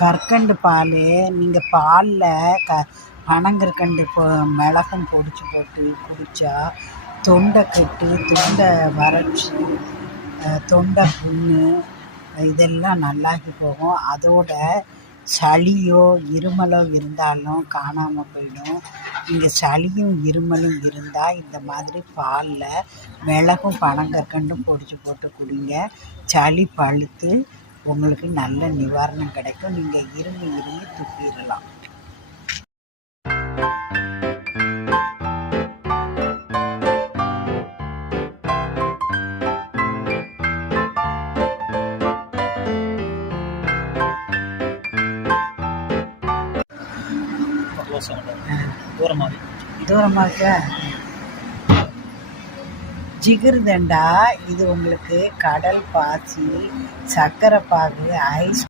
கற்கண்டு பால் நீங்கள் பாலில் பனங்கற்கண்டு மிளகும் பொடிச்சு போட்டு குடித்தா தொண்டைக்கட்டு, தொண்டை வறட்சி, தொண்டை புண்ணு இதெல்லாம் நல்லாகி போகும். அதோட சளியோ இருமலோ இருந்தாலும் காணாமல் போயிடும். நீங்கள் சளியும் இருமலும் இருந்தால் இந்த மாதிரி பாலில் மிளகும் பனங்கற்கண்டும் பொடிச்சு போட்டு குடிங்க. சளி பழுத்து உங்களுக்கு நல்ல நிவாரணம் கிடைக்கும். நீங்கள் இருமி துப்பிடலாம். தூரமாக ஜிகிர்தண்டா இது உங்களுக்கு கடல் பாசி, சர்க்கரை பாகு, ஐஸ்